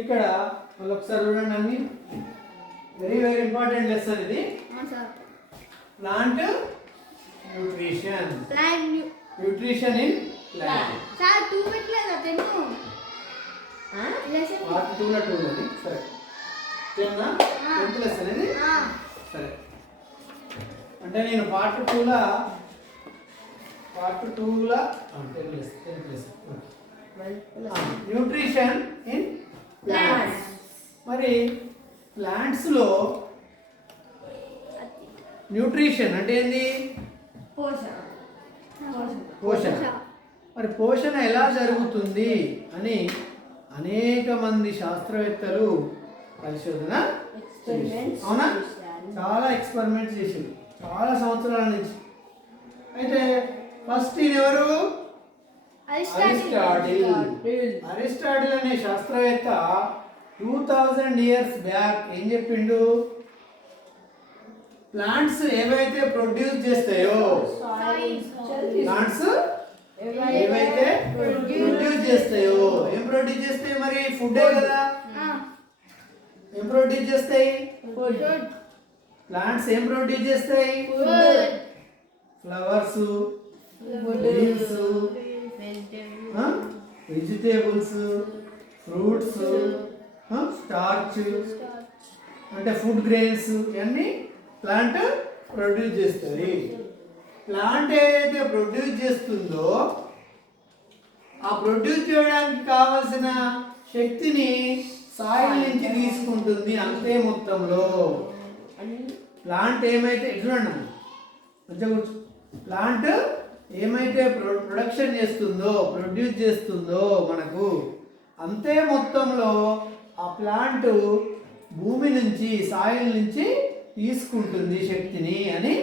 ఇక్కడ మళ్ళీ ఒకసారి చూడండి అన్ని వెరీ వెరీ ఇంపార్టెంట్ లెసన్ ఇది. Plant nutrition. Nutrition in plant. Sir 2 పెట్టలేదా 10? లెసన్ పార్ట్ 2 లో 2 ఉంది. సరే చెప్నా 10th లెసన్ ఇది. సరే అంటే నేను part 2 law 10th lesson nutrition in plants. మరి ప్లాంట్స్ లో న్యూట్రిషన్ అంటే ఏంది? పోషణ. మరి పోషణ ఎలా జరుగుతుంది అని అనేక మంది శాస్త్రవేత్తలు పరిశోధన చేశారు. అవునా? చాలా ఎక్స్పెరిమెంట్స్ చేశారు చాలా సంవత్సరాల నుంచి. అయితే ఫస్ట్ ఎవరు? అరిస్టాటిల్ అనే శాస్త్రవేత్త 2000 ఇయర్స్ బ్యాక్ ఏం చెప్పిండు? ప్లాంట్స్ ఏవైతే ప్రొడ్యూస్ చేస్తాయో ప్లాంట్స్ ఏవైతే ప్రొడ్యూస్ చేస్తాయో ఏం ప్రొడ్యూస్ చేస్తాయి? మరి ఫుడ్డే కదా. ఏం ప్రొడ్యూస్ చేస్తాయి? ప్లాంట్స్ ఏం ప్రొడ్యూస్ చేస్తాయి? Flowers, leaves, vegetables, fruits, starch అంటే ఫుడ్ గ్రెయిన్స్ ఇవన్నీ ప్లాంట్ ప్రొడ్యూస్ చేస్తుంది. ప్లాంట్ ఏదైతే ప్రొడ్యూస్ చేస్తుందో ఆ ప్రొడ్యూస్ చేయడానికి కావలసిన శక్తిని సాయిల్ నుంచి తీసుకుంటుంది అంతే మొత్తంలో. ప్లాంట్ ఏమైతే చూడండి మంచిగా కూర్చో. ప్లాంట్ ఏమైతే ప్రొడక్షన్ చేస్తుందో ప్రొడ్యూస్ చేస్తుందో మనకు అంతే మొత్తంలో ఆ ప్లాంట్ భూమి నుంచి సాయిల్ నుంచి తీసుకుంటుంది శక్తిని అని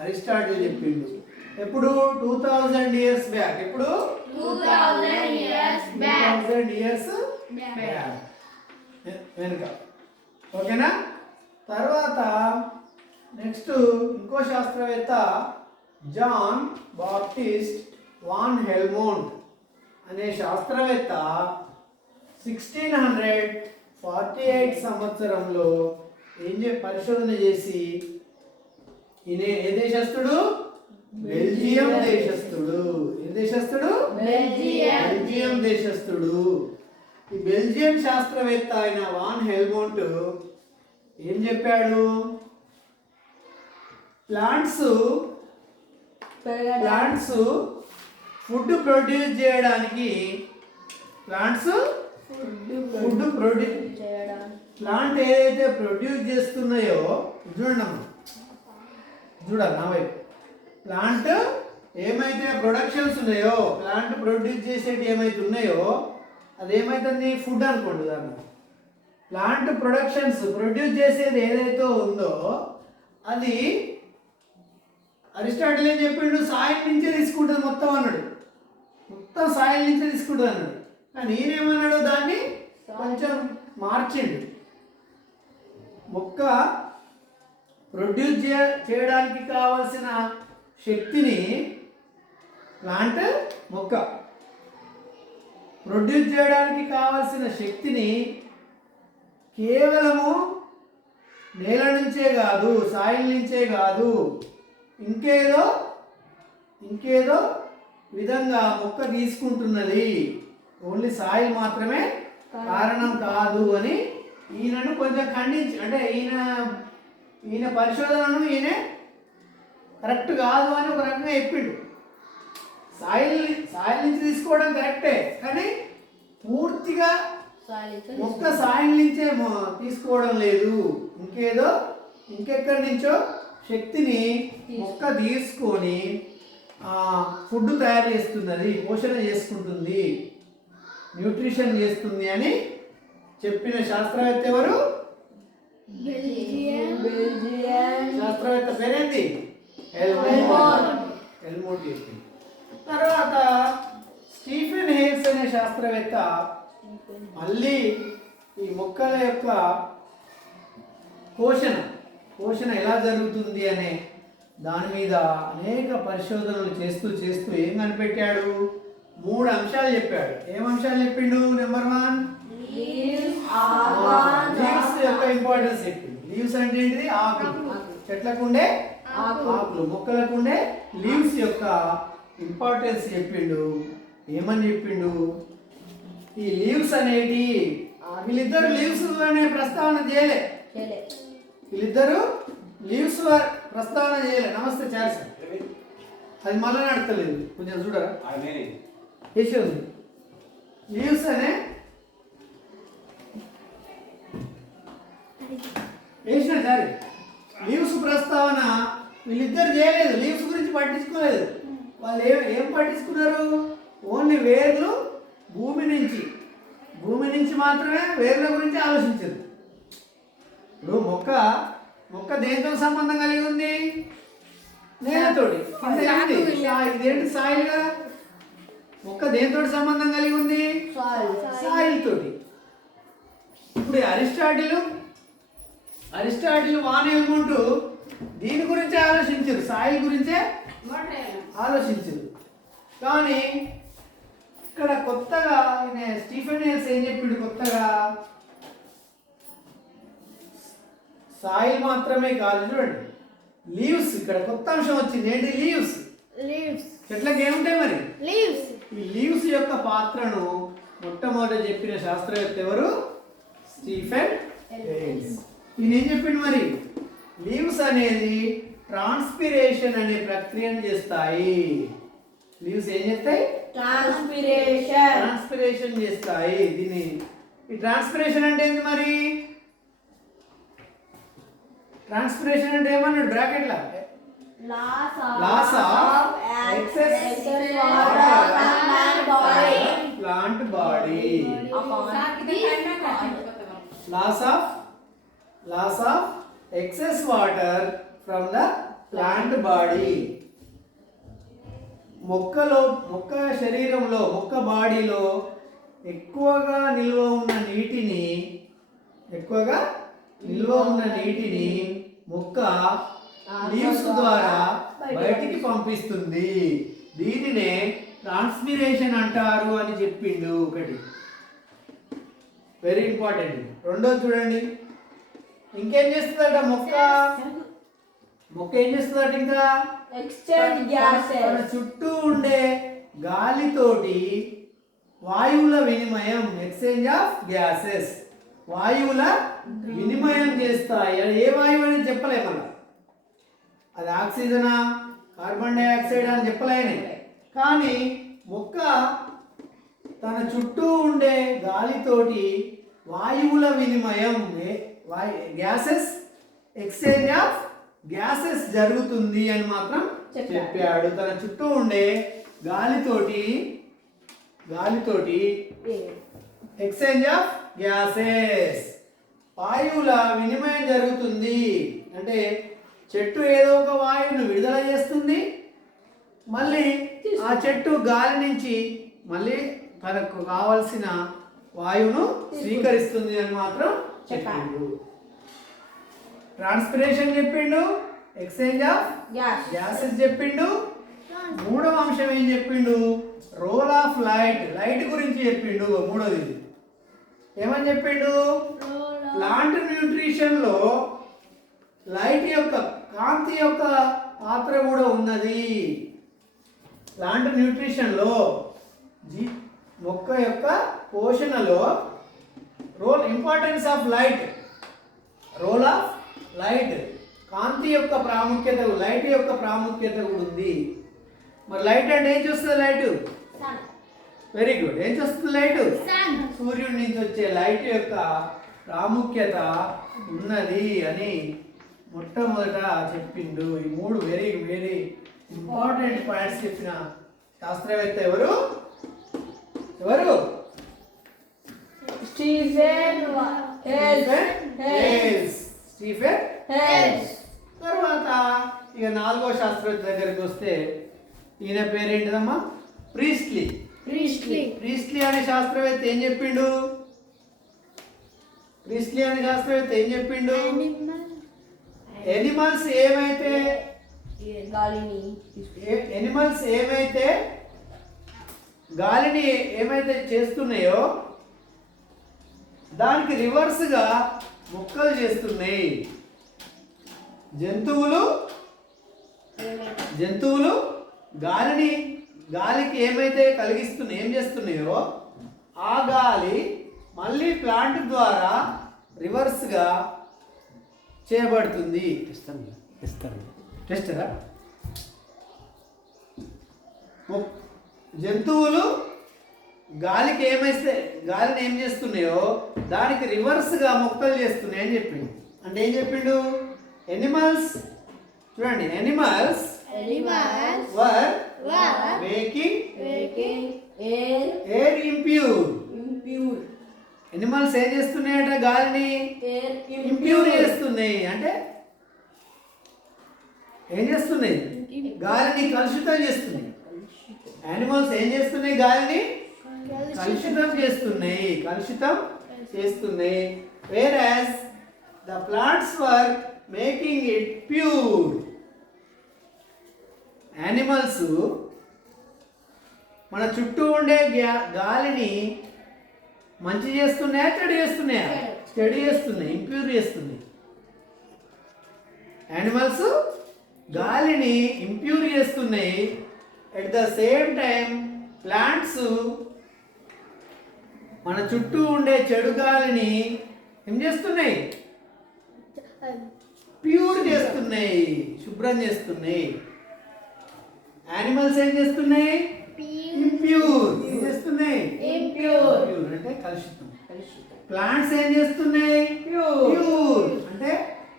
అరిస్టాటిల్ చెప్పిండు. ఎప్పుడు? 2000 ఇయర్స్ బ్యాక్. ఎప్పుడు? 2000 ఇయర్స్ బ్యాక్ వెనుక. ఓకేనా? తర్వాత నెక్స్ట్ ఇంకో శాస్త్రవేత్త జాన్ బాప్టిస్ట్ వాన్ హెల్మోంట్ అనే శాస్త్రవేత్త 1648 సంవత్సరంలో పరిశోధన చేసి ఈయన ఏ దేశస్థుడు? బెల్జియం దేశస్థుడు. ఏ దేశస్థుడు? బెల్జియం దేశస్థుడు. ఈ బెల్జియం శాస్త్రవేత్త అయిన వాన్ హెల్మోంట్ ఏం చెప్పాడు? ప్లాంట్స్ ఫుడ్ ప్రొడ్యూస్ చేయడానికి ప్లాంట్ ఏదైతే ప్రొడ్యూస్ చేస్తున్నాయో చూడాలి నా వైపు. ప్లాంట్ ఏమైతే ప్రొడక్షన్స్ ఉన్నాయో ప్లాంట్ ప్రొడ్యూస్ చేసేటి ఏమైతే ఉన్నాయో అదేమైతుంది? ఫుడ్ అనుకోండి. దాన్ని ప్లాంట్ ప్రొడ్యూస్ చేసేది ఏదైతే ఉందో అది అరిస్టాటిల్ ఏం చెప్పిండు? సాయిల్ నుంచే తీసుకుంటుంది మొత్తం అన్నాడు. మొత్తం సాయిల్ నుంచే తీసుకుంటుంది అన్నాడు. కానీ ఈయనేమన్నాడు? దాన్ని కొంచెం మార్చిండు. మొక్క ప్రొడ్యూస్ చేయడానికి కావలసిన శక్తిని మొక్క ప్రొడ్యూస్ చేయడానికి కావలసిన శక్తిని కేవలము నేల నుంచే కాదు సాయిల్ నుంచే కాదు ఇంకేదో విధంగా మొక్క తీసుకుంటున్నది. ఓన్లీ సాయిల్ మాత్రమే కారణం కాదు అని ఈయనను కొంచెం ఖండించి అంటే ఈయన పరిశోధనను ఈయన కరెక్ట్ కాదు అని ఒక రకంగా చెప్పిండు. సాయిల్ నుంచి తీసుకోవడం కరెక్టే కానీ పూర్తిగా మొక్క సాయిల్ నుంచే తీసుకోవడం లేదు. ఇంకెక్కడి నుంచో శక్తిని మొక్క తీసుకొని ఫుడ్ తయారు చేస్తున్నది, పోషణ చేసుకుంటుంది, న్యూట్రిషన్ చేస్తుంది అని చెప్పిన శాస్త్రవేత్త ఎవరు? శాస్త్రవేత్త పేరేంటి? హెల్మోంట్ చెప్పింది. తర్వాత స్టీఫెన్ హేల్స్ అనే శాస్త్రవేత్త మళ్ళీ ఈ మొక్కల యొక్క పోషణ ఎలా జరుగుతుంది అనే దాని మీద అనేక పరిశోధనలు చేస్తూ ఏం కనిపెట్టాడు? 3 అంశాలు చెప్పాడు. ఏం అంశాలు చెప్పిండు? నెంబర్ 1 ఆ ఇంపార్టెన్స్ చెప్పింది. లీవ్స్ అంటే ఏంటిది? ఆకులు. చెట్లకు ఉండే ఆకులు, మొక్కలకు ఉండే లీవ్స్ యొక్క ఇంపార్టెన్స్ చెప్పిండు. ఏమని చెప్పిండు? ఈ లీవ్స్ అనేటి వీళ్ళిద్దరు లీవ్స్ అనే ప్రస్తావన చేయలే. వీళ్ళిద్దరు లీవ్స్ ప్రస్తావన చేయలే. నమస్తే చార్స్, అది మళ్ళీ నడతలేదు, కొంచెం చూడరా. యశోద్ లీవ్స్ అనే వేసిన సరే లీవ్స్ ప్రస్తావన వీళ్ళిద్దరు చేయలేదు. లీవ్స్ గురించి పట్టించుకోలేదు. వాళ్ళు ఏం పట్టించుకున్నారు? ఓన్లీ వేర్లు భూమి నుంచి మాత్రమే వేర్ల గురించి ఆలోచించారు. ఇప్పుడు మొక్క దేంతో సంబంధం కలిగి ఉంది? నేలతోటి. ఇదేంటి? సాయిల్గా. మొక్క దేంతో సంబంధం కలిగి ఉంది? సాయిల్ తోటి. ఇప్పుడు అరిస్టాటిల్ వాన్ ఎల్మోంట్ దీని గురించి ఆలోచించారు, సాయిల్ గురించే ఆలోచించారు. కానీ ఇక్కడ కొత్తగా స్టీఫెన్ హేల్స్ ఏం చెప్పిండు? కొత్తగా సాయిల్ మాత్రమే కాదు, చూడండి లీవ్స్. ఇక్కడ కొత్త అంశం వచ్చింది. ఏంటి? లీవ్స్. చెట్లకి ఏముంటాయి మరి? లీవ్స్. ఈ లీవ్స్ యొక్క పాత్రను మొట్టమొదట చెప్పిన శాస్త్రవేత్త ఎవరు? Stephen Hales. ఈయన ఏం చెప్పిండు మరి? లీవ్స్ అనేది ట్రాన్స్పిరేషన్ అనే ప్రక్రియను చేస్తాయి. లీవ్స్ ఏం చేస్తాయి? ట్రాన్స్పిరేషన్ చేస్తాయి. దీన్ని ఈ ట్రాన్స్పిరేషన్ అంటే ఏంటి మరి? ట్రాన్స్పిరేషన్ అంటే ఏమన్నాడు బ్రాకెట్లా? Loss of excess plant body. Loss of excess water from the plant body. మొక్క శరీరంలో, మొక్క బాడీలో ఎక్కువగా నిల్వ ఉన్న నీటిని మొక్క లీవ్స్ ద్వారా బయటికి పంపిస్తుంది. దీనినే ట్రాన్స్పిరేషన్ అంటారు అని చెప్పిండు. ఒకటి వెరీ ఇంపార్టెంట్. రెండోది చూడండి, ఇంకేం చేస్తుందట మొక్క ఏం చేస్తుందట? ఇంకా తన చుట్టూ ఉండే గాలితోటి వాయువుల వినిమయం, ఎక్స్చేంజ్ ఆఫ్ గ్యాసెస్, వాయువుల వినిమయం చేస్తాయి. అది ఏ వాయువు అని చెప్పలే మనం. అది ఆక్సిజనా, కార్బన్ డైఆక్సైడ్ అని చెప్పలేని. కానీ మొక్క తన చుట్టూ ఉండే గాలితోటి వాయువుల వినిమయం, గ్యాసెస్, ఎక్స్చేంజ్ ఆఫ్ గ్యాసెస్ జరుగుతుంది అని మాత్రం చెప్పాడు. తన చుట్టూ ఉండే గాలితోటి ఎక్స్చేంజ్ ఆఫ్ గ్యాసెస్, వాయువుల వినిమయం జరుగుతుంది. అంటే చెట్టు ఏదో ఒక వాయువును విడుదల చేస్తుంది, మళ్ళీ ఆ చెట్టు గాలి నుంచి మళ్ళీ తనకు కావలసిన వాయువును స్వీకరిస్తుంది అని మాత్రం చెప్పిండు. ట్రాన్స్పిరేషన్ చెప్పిండు, ఎక్స్చేంజ్ ఆఫ్ గ్యాసెస్ చెప్పిండు. మూడవ అంశం ఏం చెప్పిండు? రోల్ ఆఫ్ లైట్ గురించి చెప్పిండు. మూడోది ఏమని చెప్పిండు? ప్లాంట్ న్యూట్రిషన్ లో లైట్ యొక్క, కాంతి యొక్క పాత్ర కూడా ఉన్నది. ప్లాంట్ న్యూట్రిషన్ లో మొక్క యొక్క పోషణలో importance of role of light, కాంతి యొక్క ప్రాముఖ్యత, లైట్ యొక్క ప్రాముఖ్యత కూడా ఉంది. మరి లైట్ అంటే ఏం చూస్తుంది? Light very good. ఏం చూస్తుంది లైట్? సూర్యుడి నుంచి వచ్చే లైట్ యొక్క ప్రాముఖ్యత ఉన్నది అని మొట్టమొదట చెప్పిండు. ఈ మూడు వెరీ వెరీ ఇంపార్టెంట్ పాయింట్స్ చెప్పిన శాస్త్రవేత్త ఎవరు? Stephen Hales. తర్వాత ఇక నాలుగో శాస్త్రవేత్త దగ్గరికి వస్తే ఈయన పేరేంటిదమ్మా? ప్రీస్ట్లీ అనే శాస్త్రవేత్త ఏం చెప్పిండు? ఎనిమల్స్ ఏమైతే గాలిని ఏమైతే చేస్తున్నాయో దానికి రివర్స్గా మొక్కలు చేస్తున్నాయి. జంతువులు గాలికి ఏమైతే కలిగిస్తున్నాయి, ఏం చేస్తున్నాయో ఆ గాలి మళ్ళీ ప్లాంట్ ద్వారా రివర్స్గా చేయబడుతుంది. టెస్టరా? జంతువులు గాలిని ఏం చేస్తున్నాయో దానికి రివర్స్గా మొక్కలు చేస్తున్నాయి అని చెప్పిండు. అంటే ఏం చెప్పిండు? ఎనిమల్స్ చూడండి, animals were making air impure. Animals ఏం చేస్తున్నాయట? గాలిని ఇంప్యూర్ చేస్తున్నాయి. అంటే ఏం చేస్తున్నాయి? గాలిని కలుషితం చేస్తున్నాయి. యానిమల్స్ ఏం చేస్తున్నాయి? గాలిని కలుషితం చేస్తున్నాయి. whereas the plants were making it pure. Animals మన చుట్టూ ఉండే గాలిని మంచి చేస్తున్నాయా, చెడు చేస్తున్నాయా? చెడు చేస్తున్నాయి, ఇంప్యూర్ చేస్తున్నాయి. యానిమల్స్ గాలిని ఇంప్యూర్ చేస్తున్నాయి. At the same time plants మన చుట్టూ ఉండే చెడు గాలిని ఏం చేస్తున్నాయి? ప్యూర్ చేస్తున్నాయి, శుభ్రం చేస్తున్నాయి. యానిమల్స్ ఏం చేస్తున్నాయి? ఇంప్యూర్. ఏం చేస్తున్నాయి? ఇంప్యూర్ అంటే కలుషితం. ప్లాంట్స్ ఏం చేస్తున్నాయి? ప్యూర్ అంటే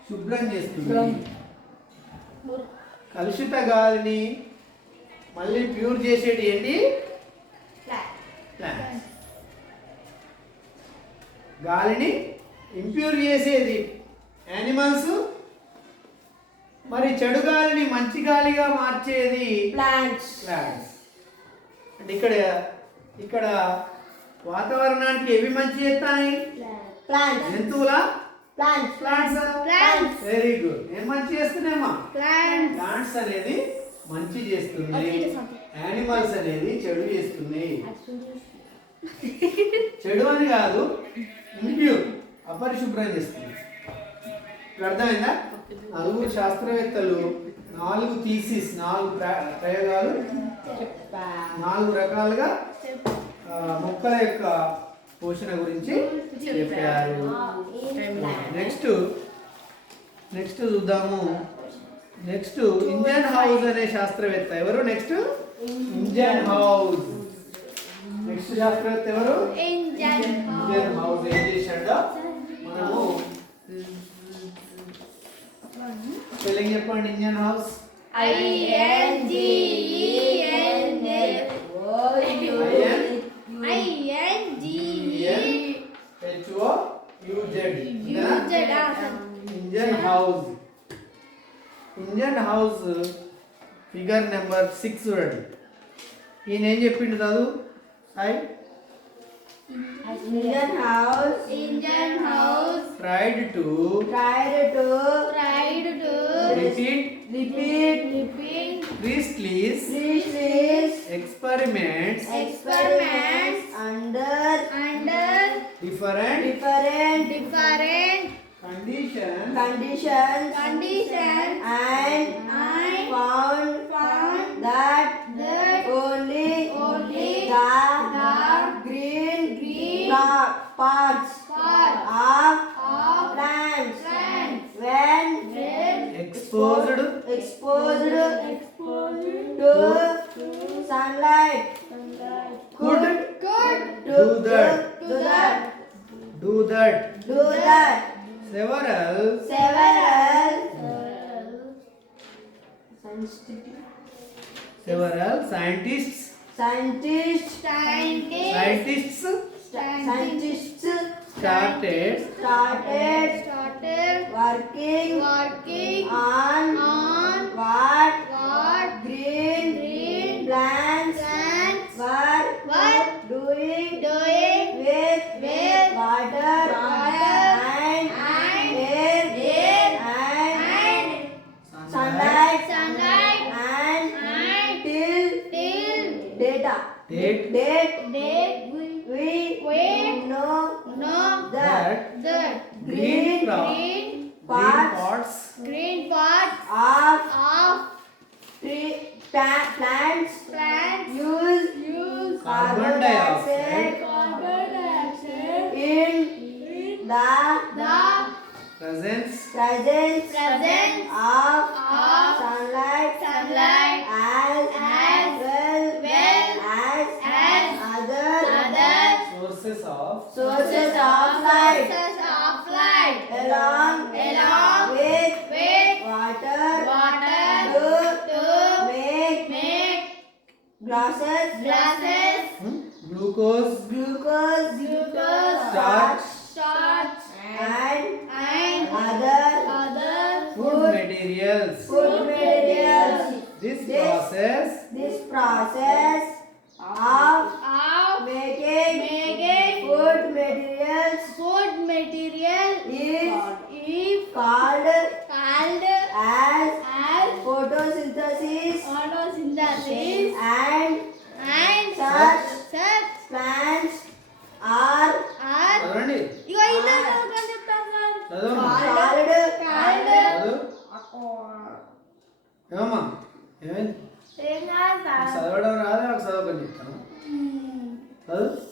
శుభ్రం చేస్తున్నాయి. కలుషిత గాలిని మళ్ళీ ప్యూర్ చేసేది ఏంటి? ప్లాంట్స్. గాలిని ఇంప్యూర్ చేసేది యానిమల్స్, మరి చెడు గాలిని మంచి గాలిగా మార్చేది ప్లాంట్స్. అంటే ఇక్కడ వాతావరణానికి ఏవి మంచి చేస్తాయి? జంతువులా? ప్లాంట్స్. Very good. ఏం మంచి చేస్తున్నాయమ్మా? ప్లాంట్స్ అనేది మంచి చేస్తున్నాయి, యానిమల్స్ అనేది చెడు చేస్తున్నాయి. చెడు అని కాదు, ఇంప్యూర్, అపరిశుభ్రం చేస్తుంది. ఇప్పుడు అర్థమైందా? 4 శాస్త్రవేత్తలు 4 థీసిస్, 4 ప్రయోగాలు 4 రకాలుగా మొక్కల యొక్క పోషణ గురించి చెప్పారు. నెక్స్ట్ చూద్దాము. నెక్స్ట్ ఇంజన్ హౌస్ అనే శాస్త్రవేత్త ఎవరు? Next engine house. నెక్స్ట్ శాస్త్రవేత్త ఎవరు? Engine house. ఏం చేశాడో మనము స్పెల్లింగ్ చెప్పండి. Engine house. Engine house figure number 6 చూడండి. ఈయన ఏం చెప్పిండు చదువు? Indian house tried to repeat Priestley's experiments under different conditions and found that only the green parts of plants when exposed to sunlight could do that. Several scientists started working on what green plants were doing with water and air and sunlight and till date we know that green pots green pots of of plants plants use use carbon dioxide carbon dioxide in the the presence presence presence of of sunlight sunlight as well as as other sources of sources of light sources of light along with water to make glasses glucose starch starch and and other food materials. materials. This This process of of making making food materials food material is is called called as as photosynthesis, photosynthesis and and such plants plants are చదవండి ఇగో ఇలా చదవమని చెప్తాను sir చదవమ్మా called చదువు ఏమమ్మా ఏమైంది ఏం కాదు sir చదవడం రాదు నాకు చదవకని చెప్తాను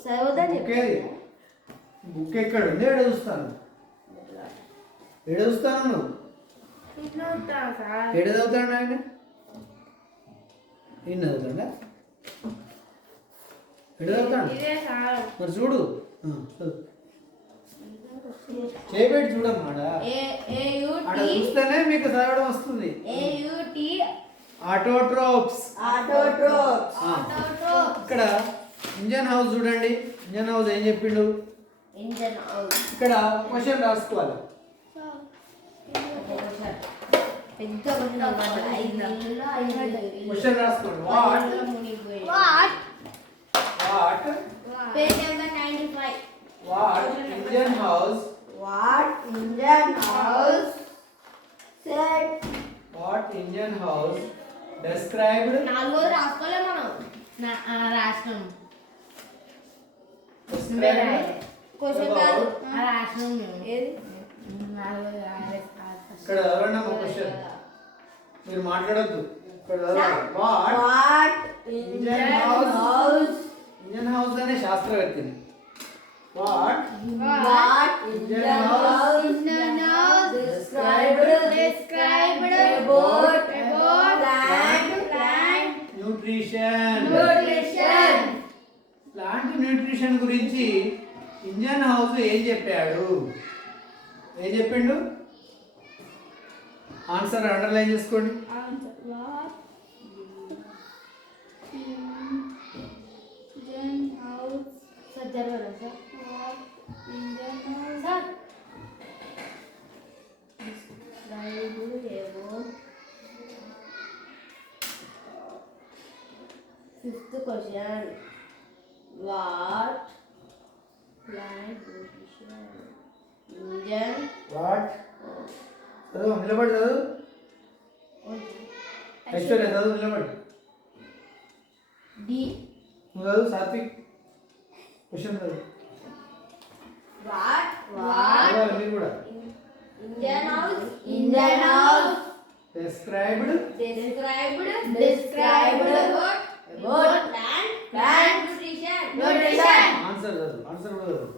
చదువు బుక్ ఏది బుక్ ఎక్కడ ఉంది ఏడ చూస్తాను నువ్వు సార్ ఏడ చదువుతాడు ఆయన ఈయన చదువుతాడా ఏడ చదువుతాడు ఇదే సార్ మరి చూడు చదువు చేయబెట్టి చూడమ్మాడ ఆడ చూస్తేనే మీకు చదవడం వస్తుంది ఆటోట్రోప్స్ autotrophs. ఇక్కడ ఇంజన్ హౌస్ చూడండి ఇంజన్ హౌస్ ఏం చెప్పిండు Engine house. ఇక్కడ క్వశ్చన్ రాసుకోవాలి క్వశ్చన్ రాసుకోండి what what page number 95 what Ingenhousz What engine house said what Ingenhousz described నాలుగో రాసుకోలే మనం రాష్ట్రం క్వశ్చన్ కాదు రాష్ట్రం ఏది ఇక్కడ ఎవరన్నా ఒక క్వశ్చన్ మీరు మాట్లాడొద్దు ఇక్కడ what what engine house Ingenhousz అనే శాస్త్రవేత్తని what what engine house described about plant nutrition nutrition. Plant nutrition గురించి ఇంజన్ హౌస్ ఏం చెప్పాడు ఏం చెప్పిండు ఆన్సర్ అండర్లైన్ చేసుకోండి Fifth question. What plant nutrition engine what చదువు నిలబడి చదువు ఐశ్వర్య చదువు నిలబడి D. నువ్వు చదువు సాత్విక్ క్వశ్చన్ చదువు What చదవాలి మీరు కూడా engine house described described about plant nutrition. Answer చదువు ఆన్సర్ కూడా చదువు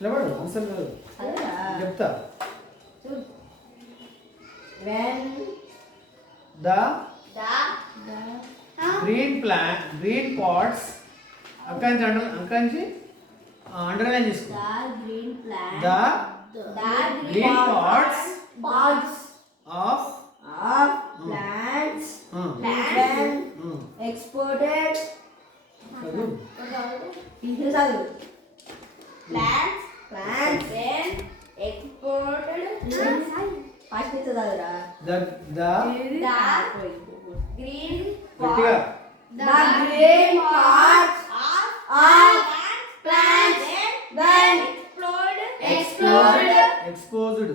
నిలబడు ఆన్సర్ చదువు చెప్తా When ద గ్రీన్ పాట్స్ అంకాంచి అండర్లైన్ చేసుకో the green parts of plants when exported చదువు into చదువు plants when exported ఫస్ట్ నుంచి చదువురా ద green గట్టిగా the green parts of plants when exposed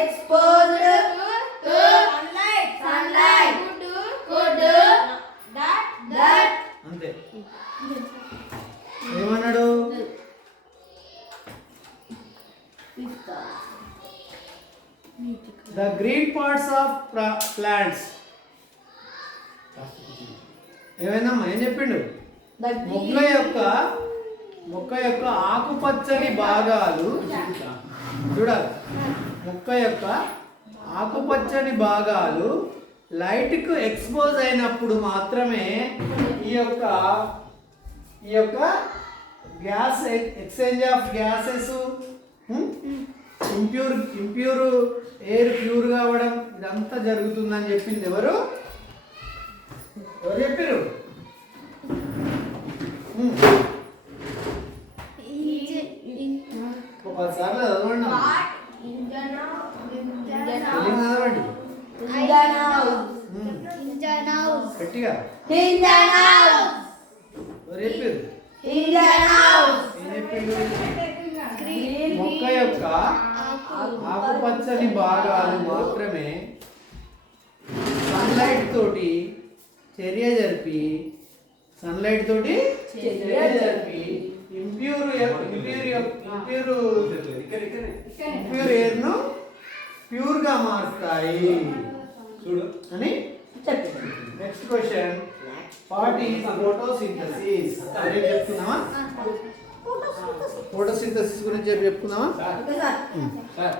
exposed to sunlight could that అంతే ఏమన్నాడు the green parts of plants. ఏమైందమ్మా ఏం చెప్పిండు? మొక్క యొక్క ఆకుపచ్చని భాగాలు చూడాలి. మొక్క యొక్క ఆకుపచ్చని భాగాలు లైట్కు ఎక్స్పోజ్ అయినప్పుడు మాత్రమే ఈ యొక్క gas exchange of gases, impure air pure కావడం ఇదంతా జరుగుతుందని చెప్పింది ఎవరు చెప్పారు? ఒకసారి చదవండి, చదవండి గట్టిగా. ఎవరు చెప్పారు? మొక్క యొక్క ఆకుపచ్చని భాగాలు మాత్రమే సన్లైట్ తోటి చర్య జరిపి ఇంప్యూర్ ఎయిర్ ను ప్యూర్ గా మారుస్తాయి అని చెప్తారు. Next question, what is photosynthesis? చెప్తున్నావా? ఫోటోసింథసిస్ గురించి చెప్పుకుందామా?